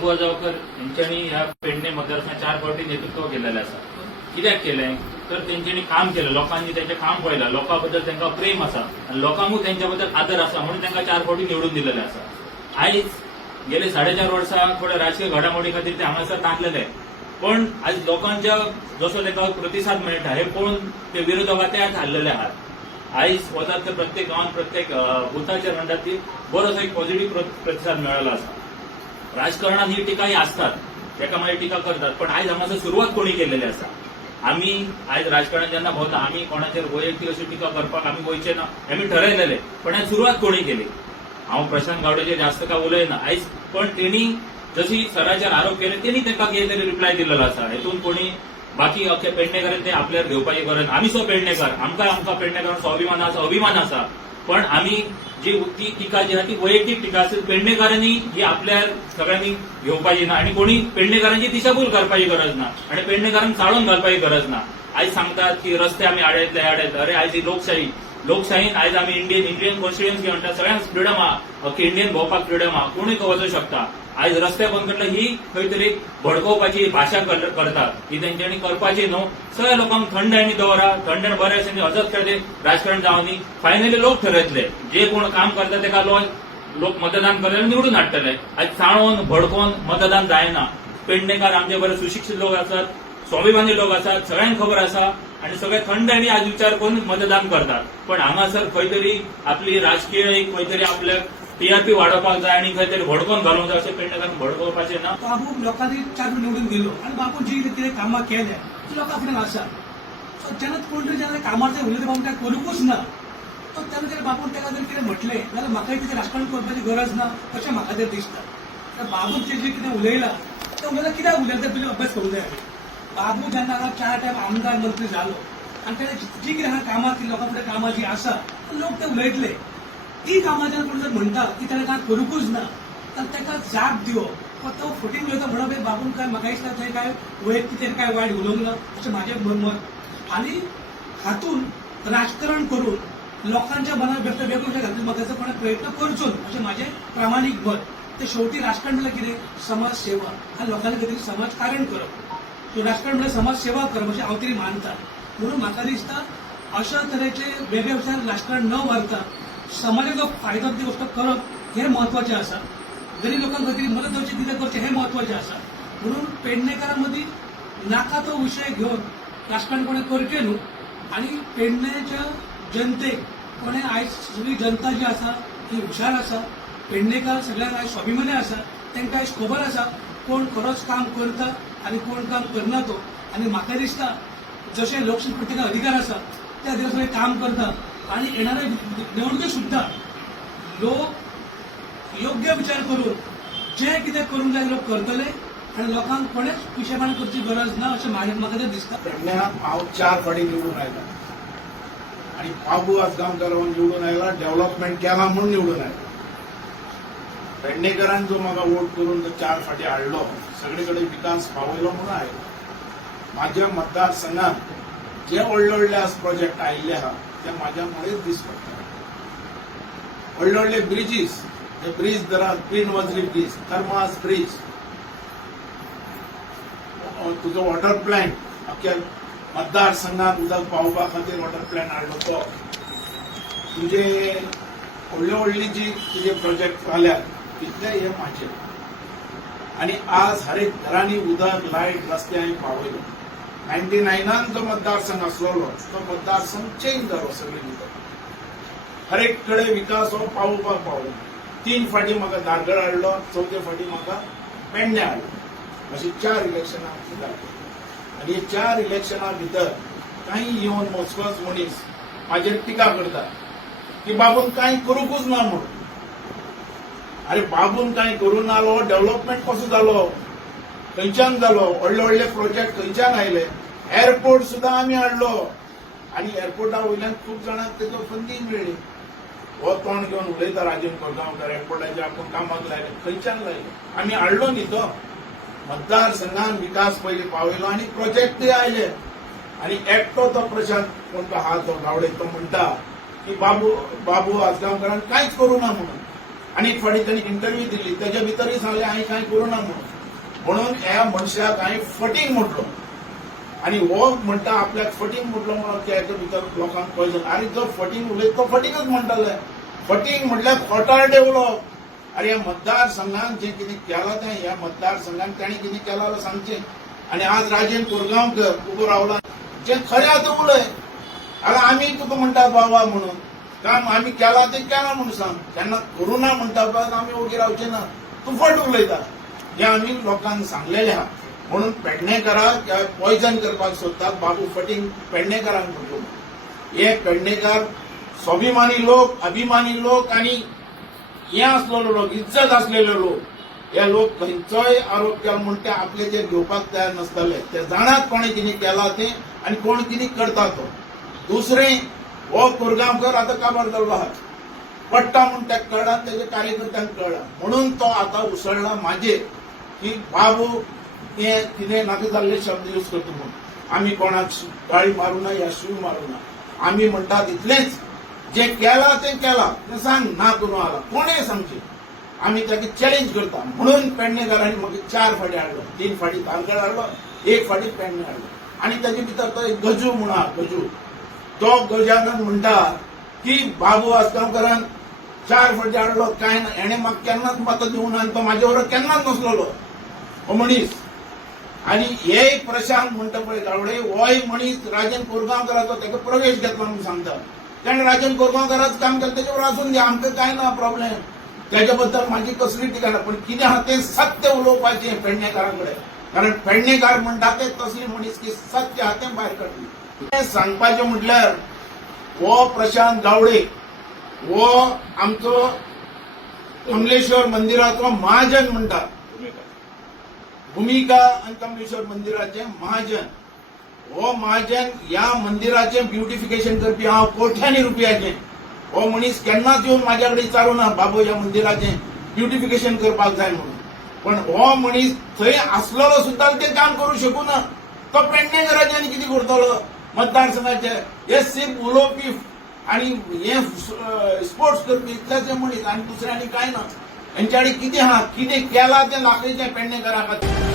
बाबू आजावकर यांच्यानी ह्या पेडणे मतदारसंघात 4 फावटी नेतृत्व केलेलं आसा. कित्याक केलें तर तेंच्यांनी काम केलं, लोकांनी तेंचें काम पळयलां, लोकांबद्दल तांकां प्रेम आसा आनी लोकांकूय तेंच्या बद्दल आदर आसा म्हणून तांकां 4 फावटी निवडून दिलेलें आसा. आयज गेले 4.5 वर्सां थोड्या राजकीय घडामोडी खातीर ते हांगासर ताणलेले, पण आज लोकांच्या जसो ताका प्रतिसाद मेळटा हे पळोवन ते विरोधकां त्याच हारलेले आहात. आयज वतात ते प्रत्येक गांवांत प्रत्येक बुथाचेर म्हणटात ती बरोसो एक पॉझिटिव्ह प्रतिसाद मेळ्ळो आसा. राजकारणात ही टिका ही असतात, तेका मागीर टिका करतात, पण आयज हांगासर सुरवात कोणी केलेली आसा. आमी आयज राजकारणात जेन्ना भोंवता आमी कोणाचेर वैयक्तीक अशी टिका करपाक आमी वयचे ना, आमी ठरयलेले, पण आयज सुरवात कोणी केली. हांव प्रशांत गावडेचेर जास्त काय उलयना आयज, पण तेणी जशी सराचेर आरोप केले तेणी ताका कितें तरी रिप्लाय दिलेलो आसा. हेतून कोणी बाकी अख्खे पेडणेकारांनी ते आपल्यार घेवपाची गरज ना. आमी सो पेडणेकार, आमकां पेडणेकारांचो अभिमान आसा, पण आमी जी ती टिका जी आहा ती वैयक्तीक टिका आसा. पेडणेकारांनी ही आपल्यार सगळ्यांनी घेवपाची ना आनी कोणी पेडणेकारांची दिशाभूल करपाची गरज ना आनी पेडणेकारांक चाळून घालपाची गरज ना. आयज सांगतात की रस्ते आमी आडयतले. अरे आयज ही लोकशाहीन आयज आमी इंडियन कॉन्स्टिट्युएन्सी म्हणटा, सगळ्यांक फ्रिडम आहा, अख्खे इंडियन भोंवपाक फ्रिडम आहा, कोणूय वचूंक शकता. आयज रस्ते बंद करतले ही खंय तरी भडकोवपाची भाशा करतात, ही तेंच्यांनी करपाची न्हू. सगळ्या लोकांक थंडायनी दवरा, थंडायन बरे आसा हजत करते राजकारण जावं न्ही. फायनली लोक ठरयतले, जे कोण काम करता ताका लोक मतदान करतले निवडून हाडटले. आयज चाळोवन भडकोवन मतदान जायना. पेडणेकार आमचे बरे सुशिक्षीत लोक आसात, स्वाभिमानी लोक आसात, सगळ्यांक खबर आसा आनी सगळे थंडायनी आज विचार करून मतदान करतात. पण हांगासर खंय तरी आपली राजकीय खंय तरी आपल्या टीआरपी वाडोवपाक जाय आनी खंय तरी भडकोवन घालूंक जाय अशें पेडणेकारांक भडकोवपाचें ना. बाबू लोकांनी 4 निवडून दिलो आणि बाबू जी कितें कामां केल्या ती लोकां फुडें आसा. सो जेन्ना कोण तरी जेन्ना कामाचें उलयता बाबू तें करूंकूच ना, तो तेन्ना जर बाबून ताका जर कितें म्हटलें जाल्यार म्हाकाय कितें राजकारण करपाची गरज ना अशें म्हाका तर दिसता. तर बाबून जे कितें उलयलां तें उलयलां कित्याक उलयलां तें तुजें अभ्यास करूंक जाय. बाबू जेन्ना 4 टायम आमदार मंत्री जालो आनी तेणें जी कितें हांगा कामां केली, लोकां फुडें कामां जी आसा लोक ते उलयतले. ती कामां जेन्ना कोण जर म्हणटा की ताणें कांय करूंकूच ना तर ताका जाप दिवप वा तो फटींग उलयता म्हणप बाबून काय म्हाका दिसता थंय काय वैयक्तीक काय वायट उलोवंक ना अशें म्हाजें मत. आनी हातून राजकारण करून लोकांच्या मनात व्यक्त वेगवेगळ्या घालून म्हाका कोणा प्रयत्न करचो अशें म्हाजें प्रामाणीक मत. ते शेवटी राजकारण म्हणल्यार कितें समाज सेवा आनी लोकांनी खातीर समाज कारण करप. सो राजकारण म्हणल्यार समाज सेवा करप अशें हांव तरी मानता. म्हणून म्हाका दिसता अशा तरेचे वेगळे विचार राजकारण न व्हरता समाजाचो फायदो ती गोष्ट करप हें म्हत्वाचें आसा. गरीब लोकांक खातीर मदत करची कितें करचें हें म्हत्वाचें आसा. म्हणून पेडणेकारां मदीं नाका तो विशय घेवन राजकारण कोणें करचें न्हू. आनी पेडणेच्या जनतेक कोणें आयज सगळी जनता जी आसा ती हुशार आसा. पेडणेकार सगळ्यांक आयज स्वाभिमानी आसा. तांकां आयज खबर आसा कोण खरोच काम करता आनी कोण काम करना तो. आनी म्हाका दिसता जशें लोकशाही प्रत्येकाक अधिकार आसा त्या अधिकार सगळे काम करता. आणि येणाऱ्या निवडणुकीत सुद्धा लोक योग्य विचार करून जे कितें करूंक जाय लोक करतले आनी लोकांक कोणेच पिशेपण करची गरज ना अशें म्हाका तर दिसता. पेडण्याक हांव 4 फावटी निवडून आयला आनी बाबू आजगांवकार निवडून आयला, डेव्हलपमेंट केला म्हणून निवडून आयला. पेडणेकरान जो म्हाका वोट करून 4 फावटी हाडलो, सगळे कडेन विकास पावयलो म्हणून आयलो. म्हाज्या मतदारसंघात जे व्हडले प्रोजेक्ट आयिल्ले आहा ते म्हाज्या मुळेच दिसता. व्हडले ब्रिजीस, जे ब्रिज दरात क्वीन वजरी ब्रिज, थर्मास ब्रिज, तुजो वॉटर प्लॅन्ट अख्ख्या मतदारसंघात उदक पावोवपा खातीर वॉटर प्लॅन्ट हाडलो तो, तुजे व्हडली जी तुजे प्रोजेक्ट जाल्यात तितले हे म्हाजे. आनी आज हर एक घरांनी उदक, लायट, रस्ते हांवें पावयलो. 99 जो मतदारसंघ आसलोलो तो मतदारसंघ चेंज जालो सगळे भितर. हर एक कडेन विकास हो पावोवपाक पावलो. 3 फावटी म्हाका दारगड हाडलो, 4थ्या फावटी म्हाका पेडणे हाडलो. अशी 4 इलेक्शनां जाली. आनी हे 4 इलेक्शनां भितर काही येवन मोजकोच मनीस म्हाजेर टिका करता की बाबून कांय करूंकूच ना म्हणून. अरे बाबून कांय करूं नालो, डेव्हलपमेंट कसो जालो, खंयच्यान जालो, व्हडले प्रोजेक्ट खंयच्यान आयले. एअरपोर्ट सुद्दां आमी हाडलो आनी एअरपोर्टा वयल्यान खूब जाणांक तेजो फंडींग मेळ्ळी. हो तोंड घेवन उलयता राजेंद्र कोरगांवकर एअरपोर्टाचेर आपूण कामाक लायले, खंयच्यान लायले, आमी हाडलो न्ही तो. मतदारसंघान विकास पयलीं पावयलो आनी प्रोजेक्टय आयले. आनी एकटो तो प्रशांत कोण तो आहा तो गावडे तो म्हणटा की बाबू आजगांवकारान कांयच करूं ना म्हणून. आणि एक फाटी त्यांनी इंटरव्यू दिली त्याच्या भितरही सांगले हांवें कांय करूना म्हणून ह्या मनशाक हांवें फटींग म्हटलो आणि हो म्हणटा आपल्याक फटींग म्हटलो म्हणून त्याच्या भितर लोकांक पॉयझन अरे जो फटींग उलयता तो फटींगच म्हणटाले फटींग म्हटल्यार खोटार डेव्हलप अरे ह्या मतदारसंघात जे कितें केलां तें ह्या मतदारसंघात ताणें कितें केलां जाल्यार सांगचें आणि आज राजेंद्र कोरगांवकर उबो रावला जे खरें आतां उलय जाल्यार आमी तुका म्हणटात बाबा म्हणून काम आमी केलां तें केलां म्हणून सांग केन्ना करूं ना म्हणटा पळय आमी ओगी रावचे ना तूं फट उलयता हें आमी लोकांक सांगलेलें आहा म्हणून पेडणेकाराक पॉयझन करपाक सोदतात बाबू फटींग पेडणेकारांक म्हणटा हे पेडणेकार स्वाभिमानी लोक अभिमानी लोक आणि हे असलेलो लोक इज्जत असलेले लोक हे लोक खंयचोय आरोप केलो म्हूण ते आपल्याचेर घेवपाक तयार नासताले ते जाणात कोणें कितें केलां तें आनी कोण कितें करता तो दुसरें हो कोरगांवकर आतां काबार जाल्लो आहा पडटा म्हूण ताका कळ्ळा तेजे कार्यकर्त्यांक कळ्ळा म्हणून तो आतां उसळ्ळा म्हाजेर की बाबू हे कितें नाका जाल्ले शब्द यूज करता म्हणून आमी कोणाक गाळी मारूं ना या शिव मारूं ना आमी म्हणटात इतलेंच जे केलां तें सांग ना करूं आला कोणें सांगचें आमी ताका चॅलेंज करता म्हणून पेडणेकारांनी म्हाका 4 फाटी हाडलो 3 फाटी तालगड हाडलो 1 फाटी पेडणे हाडलो आनी ताचे भितर तो एक गजू म्हूण आहा गजू तो गजानन म्हणटा की बाबू आसगांवकारान 4 फाटी हाडलो कांय ना हेणें म्हाका केन्नाच मतां दिवं ना आनी तो म्हाजे बरोबर केन्नाच नसलेलो हो मनीस आणि हे प्रशांत म्हणटा पळय गावडे हो मनीस राजेंद्र कोरगांवकाराचो ताका प्रवेश घेतला म्हणून सांगता ताणें राजेंद्र कोरगांवकाराच काम केलें तेजे बरोबर आसून द्या आमकां कांय ना प्रॉब्लेम त्याच्या बद्दल म्हाजी कसली टिका ना पण कितें आहा तें सत्य उलोवपाचें पेडणेकारां कडेन कारण पेडणेकार म्हणटा ते तसली मनीस की सत्य आहा तें भायर काडटली सांगपाचें म्हटल्यार हो प्रशांत गावडे हो आमचो कमलेश्वर मंदिराचो महाजन म्हणटा भूमिका आणि कमलेश्वर मंदिराचे महाजन हो महाजन ह्या मंदिराचे ब्युटिफिकेशन करपी हांव कोट्यांनी रुपयाचे हो मनीस केन्नाच येवन म्हाज्या कडेन विचारूं ना बाबू ह्या मंदिराचें ब्युटिफिकेशन करपाक जाय म्हणून पण हो मनीस थंय आसलेलो सुद्दां तें काम करूं शकूं ना तो पेडणेकाराचे आनी कितें करतलो मतदारसंघाचे हे सिर्फ उलोवपी आनी हे स्पोर्ट्स करपी इतलेच मनीस आनी दुसरे आनी कांय ना हेंच्या कडेन कितें आहा कितें केलां तें दाखयचें पेडणेकारा खातीर